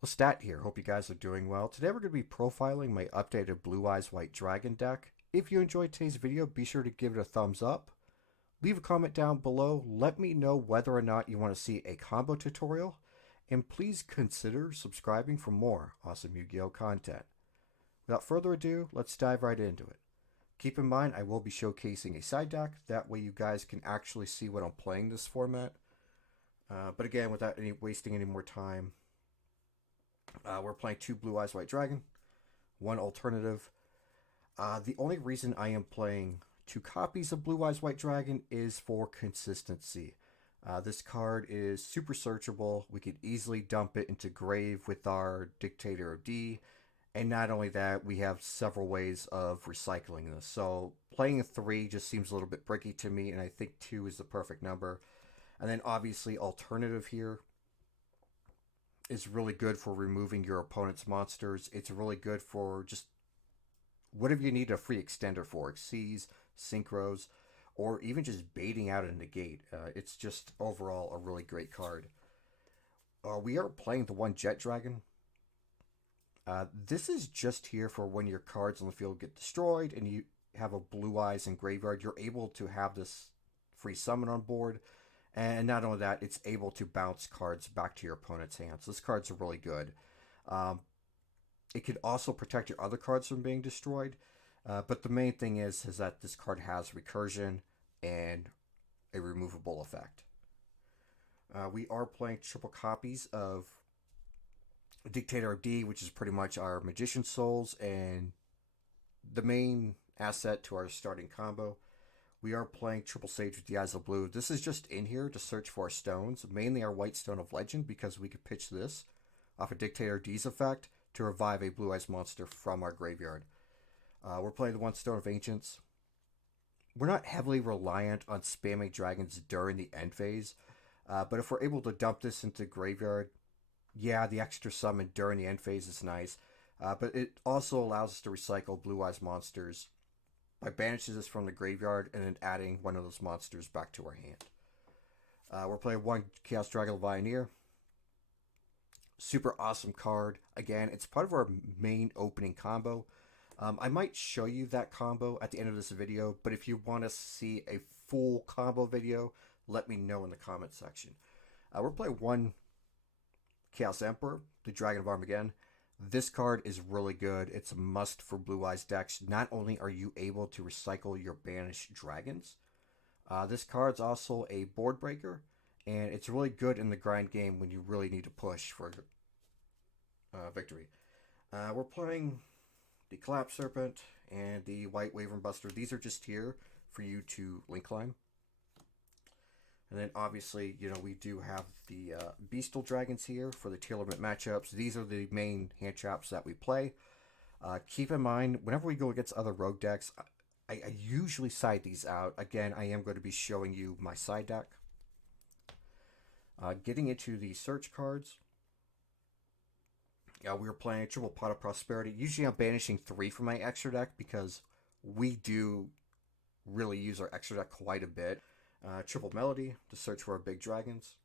Well, Stat here. Hope you guys are doing well. Today we're going to be profiling my updated Blue Eyes White Dragon deck. If you enjoyed today's video, be sure to give it a thumbs up. Leave a comment down below. Let me know whether or not you want to see a combo tutorial. And please consider subscribing for more awesome Yu-Gi-Oh content. Without further ado, let's dive right into it. Keep in mind, I will be showcasing a side deck. That way you guys can actually see what I'm playing this format. But again, without wasting any more time, we're playing two Blue Eyes White Dragon, one alternative. The only reason I am playing two copies of Blue Eyes White Dragon is for consistency. This card is super searchable. We could easily dump it into grave with our Dictator of D. And not only that, we have several ways of recycling this. So playing a 3 just seems a little bit bricky to me, and I think 2 is the perfect number. And then obviously alternative here is really good for removing your opponent's monsters. It's really good for just whatever you need a free extender for, Xyz, synchros, or even just baiting out a negate. It's just overall a really great card. We are playing the one Jet Dragon. This is just here for when your cards on the field get destroyed and you have a Blue Eyes in graveyard. You're able to have this free summon on board. And not only that, it's able to bounce cards back to your opponent's hands. This card's really good. Um, it could also protect your other cards from being destroyed. But the main thing is that this card has recursion and a removable effect. We are playing triple copies of Dictator of D, which is pretty much our Magician Souls and the main asset to our starting combo. We are playing Triple Sage with the Eyes of Blue. This is just in here to search for our stones, mainly our White Stone of Legend, because we could pitch this off a Dictator D's effect to revive a Blue Eyes monster from our graveyard. We're playing the one Stone of Ancients. We're not heavily reliant on spamming dragons during the end phase, but if we're able to dump this into graveyard, yeah, the extra summon during the end phase is nice, but it also allows us to recycle Blue Eyes monsters by banishing this from the graveyard and then adding one of those monsters back to our hand. We're playing one Chaos Dragon Pioneer. Super awesome card. Again, it's part of our main opening combo. I might show you that combo at the end of this video, but if you want to see a full combo video, let me know in the comment section. We're playing one Chaos Emperor, the Dragon of Armageddon. This card is really good. It's a must for Blue Eyes decks. Not only are you able to recycle your banished dragons, this card's also a board breaker, and it's really good in the grind game when you really need to push for victory. We're playing the Collapse Serpent and the White Wyvern Buster. These are just here for you to link climb. And then obviously, we do have the Beastal Dragons here for the tier limit matchups. These are the main hand traps that we play. Keep in mind, whenever we go against other rogue decks, I usually side these out. Again, I am going to be showing you my side deck. Getting into the search cards. We were playing a Triple Pot of Prosperity. Usually I'm banishing 3 from my extra deck because we do really use our extra deck quite a bit. Triple Melody to search for our big dragons.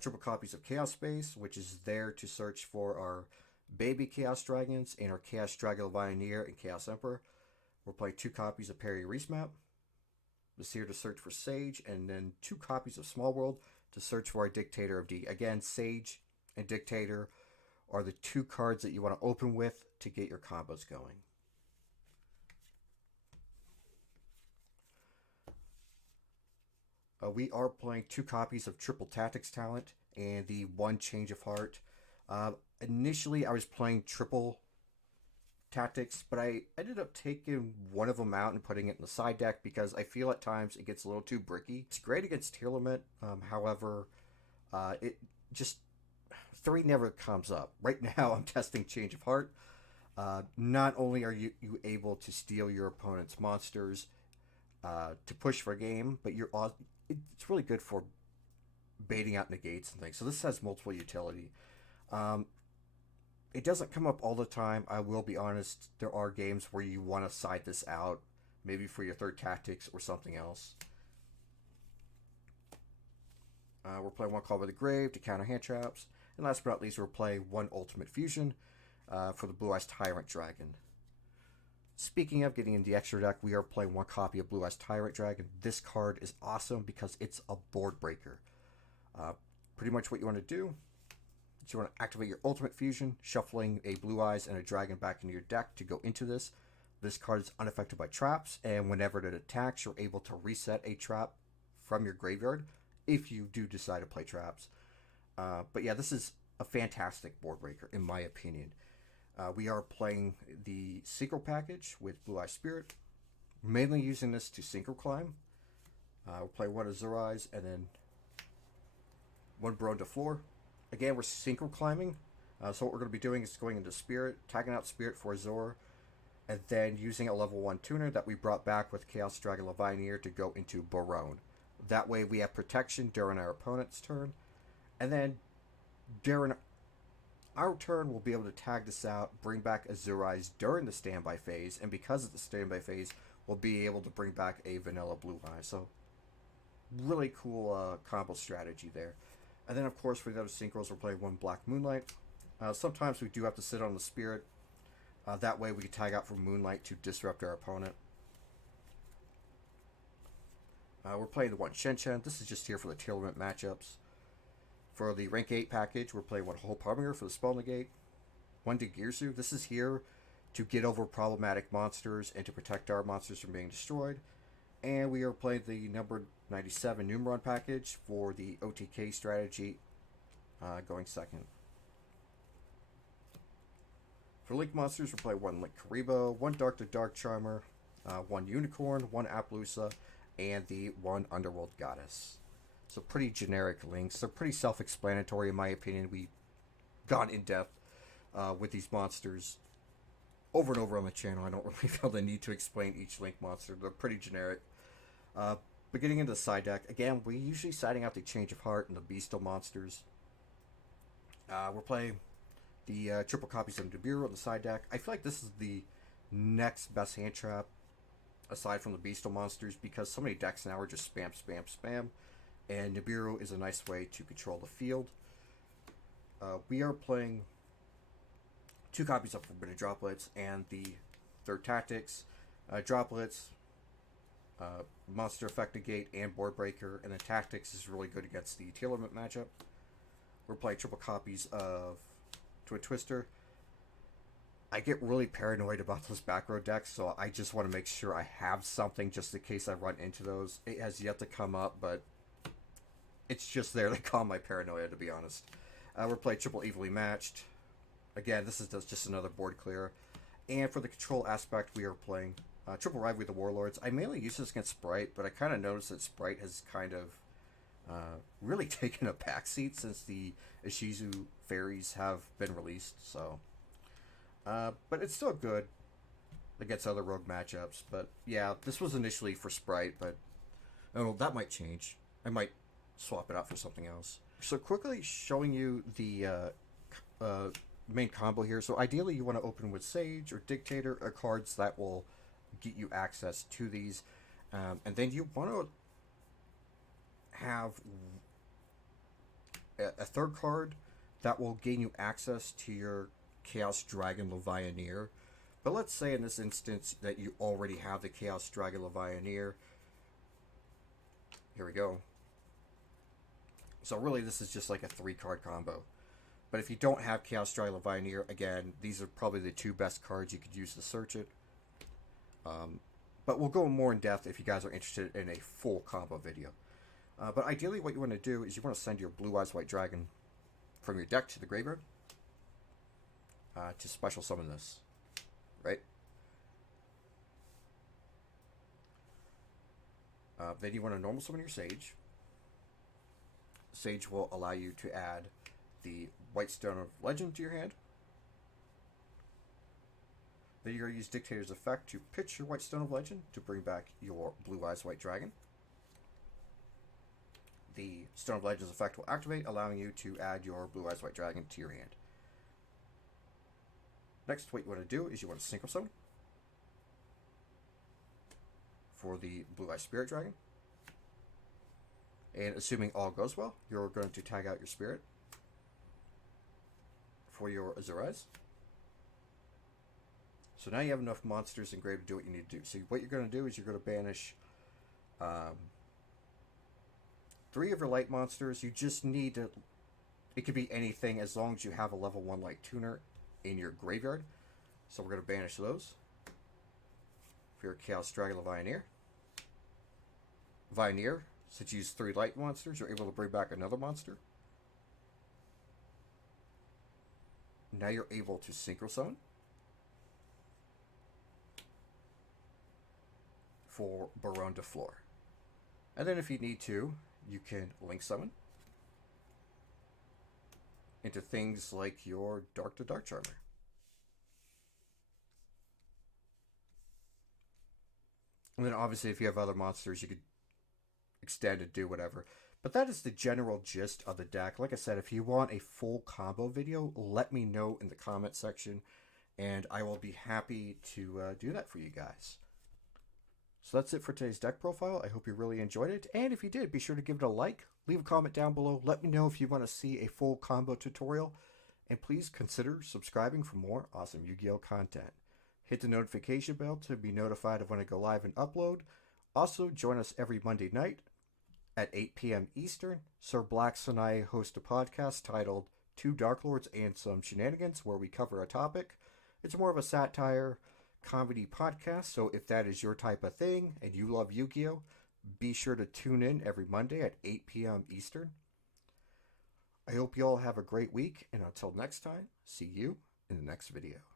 Triple copies of Chaos Space, which is there to search for our baby Chaos Dragons and our Chaos Dragon Pioneer and Chaos Emperor. We're playing 2 copies of Perry Reese Map. This here to search for Sage, and then 2 copies of Small World to search for our Dictator of D. Again, Sage and Dictator are the 2 cards that you want to open with to get your combos going. We are playing 2 copies of Triple Tactics Talent and the 1 Change of Heart. Initially, I was playing Triple Tactics, but I ended up taking one of them out and putting it in the side deck because I feel at times it gets a little too bricky. It's great against tier limit, however, it just 3 never comes up. Right now, I'm testing Change of Heart. Not only are you able to steal your opponent's monsters to push for a game, but it's really good for baiting out negates and things. So this has multiple utility. It doesn't come up all the time. I will be honest. There are games where you want to side this out, maybe for your third tactics or something else. We're playing one Call by the Grave to counter hand traps. And last but not least, we'll play one Ultimate Fusion for the Blue Eyes Tyrant Dragon. Speaking of getting in the extra deck, we are playing one copy of Blue Eyes Tyrant Dragon. This card is awesome because it's a board breaker. Pretty much what you want to do is you want to activate your Ultimate Fusion, shuffling a Blue Eyes and a Dragon back into your deck to go into this. This card is unaffected by traps, and whenever it attacks, you're able to reset a trap from your graveyard if you do decide to play traps. But yeah, this is a fantastic board breaker, in my opinion. We are playing the Synchro package with Blue Eye Spirit, mainly using this to Synchro Climb. We'll play one Azure Eyes and then one Burrow to floor. Again, we're Synchro Climbing, so what we're going to be doing is going into Spirit, tagging out Spirit for Azure, and then using a level 1 tuner that we brought back with Chaos Dragon Levianeer to go into Barone. That way we have protection during our opponent's turn, and then during our turn we'll be able to tag this out, bring back Azure Eyes during the standby phase, and because of the standby phase, we'll be able to bring back a vanilla Blue Eye. So really cool combo strategy there. And then of course for the other synchros, we're playing one Black Moonlight. Sometimes we do have to sit on the Spirit. That way we can tag out from Moonlight to disrupt our opponent. We're playing the one Shen Shen. This is just here for the tournament matchups. For the rank 8 package, we're playing one Hope Harbinger for the spell negate. One Degirsu. This is here to get over problematic monsters and to protect our monsters from being destroyed. And we are playing the number 97 Numeron package for the OTK strategy, going second. For Link monsters, we'll play one Link Karibo, one Dark to Dark Charmer, one Unicorn, one Appaloosa, and the one Underworld Goddess. So pretty generic links. They're pretty self-explanatory in my opinion. We've gone in depth with these monsters over and over on the channel. I don't really feel the need to explain each Link monster. They're pretty generic. But getting into the side deck, again, we're usually siding out the Change of Heart and the Beastal monsters. We're playing the triple copies of Nibiru on the side deck. I feel like this is the next best hand trap aside from the Beastal monsters because so many decks now are just spam, spam, spam. And Nibiru is a nice way to control the field. We are playing two copies of Forbidden Droplets and the third tactics. Droplets, Monster Effect Negate, and Board Breaker. And the tactics is really good against the Tearlament matchup. We're playing triple copies of Twin Twister. I get really paranoid about those back row decks, so I just want to make sure I have something just in case I run into those. It has yet to come up, but it's just there to calm my paranoia, to be honest. We're playing triple evenly matched. Again, this is just another board clear. And for the control aspect, we are playing triple rivalry with the Warlords. I mainly use this against Sprite, but I kind of noticed that Sprite has kind of really taken a backseat since the Ishizu fairies have been released. So, but it's still good against other rogue matchups. But yeah, this was initially for Sprite, but oh, that might change. I might swap it out for something else. So quickly showing you the main combo here. So ideally you want to open with Sage or Dictator or cards that will get you access to these. And then you want to have a third card that will gain you access to your Chaos Dragon Levianeer. But let's say in this instance that you already have the Chaos Dragon Levianeer. Here we go. So really this is just like a 3-card combo. But if you don't have Chaos Dragon Levianeer, again, these are probably the 2 best cards you could use to search it. But we'll go more in depth if you guys are interested in a full combo video. But ideally what you want to do is you want to send your Blue Eyes White Dragon from your deck to the graveyard to special summon this, right? Then you want to normal summon your Sage. Sage will allow you to add the White Stone of Legend to your hand. Then you're going to use Dictator's Effect to pitch your White Stone of Legend to bring back your Blue Eyes White Dragon. The Stone of Legend's effect will activate, allowing you to add your Blue Eyes White Dragon to your hand. Next, what you want to do is you want to Synchro Summon for the Blue Eyes Spirit Dragon. And assuming all goes well, you're going to tag out your Spirit. for your Azurez. So now you have enough monsters in grave to do what you need to do. So what you're going to do is you're going to banish 3 of your light monsters. You just need to... It could be anything as long as you have a level 1 light tuner in your graveyard. So we're going to banish those. For your Chaos Dragon Vineer. Vineer, since you use 3 light monsters, you're able to bring back another monster. Now you're able to Synchro Summon for Baron de Fleur. And then if you need to, you can Link Summon into things like your Dark to Dark Charmer. And then obviously if you have other monsters, you could extend and do whatever. But that is the general gist of the deck. Like I said, if you want a full combo video, let me know in the comment section, and I will be happy to do that for you guys. So that's it for today's deck profile. I hope you really enjoyed it. And if you did, be sure to give it a like, leave a comment down below. Let me know if you want to see a full combo tutorial. And please consider subscribing for more awesome Yu-Gi-Oh! Content. Hit the notification bell to be notified of when I go live and upload. Also, join us every Monday night at 8 p.m. Eastern. Sir Black's and I host a podcast titled Two Dark Lords and Some Shenanigans, where we cover a topic. It's more of a satire comedy podcast, so if that is your type of thing and you love Yu-Gi-Oh!, be sure to tune in every Monday at 8 p.m. Eastern. I hope you all have a great week, and until next time, see you in the next video.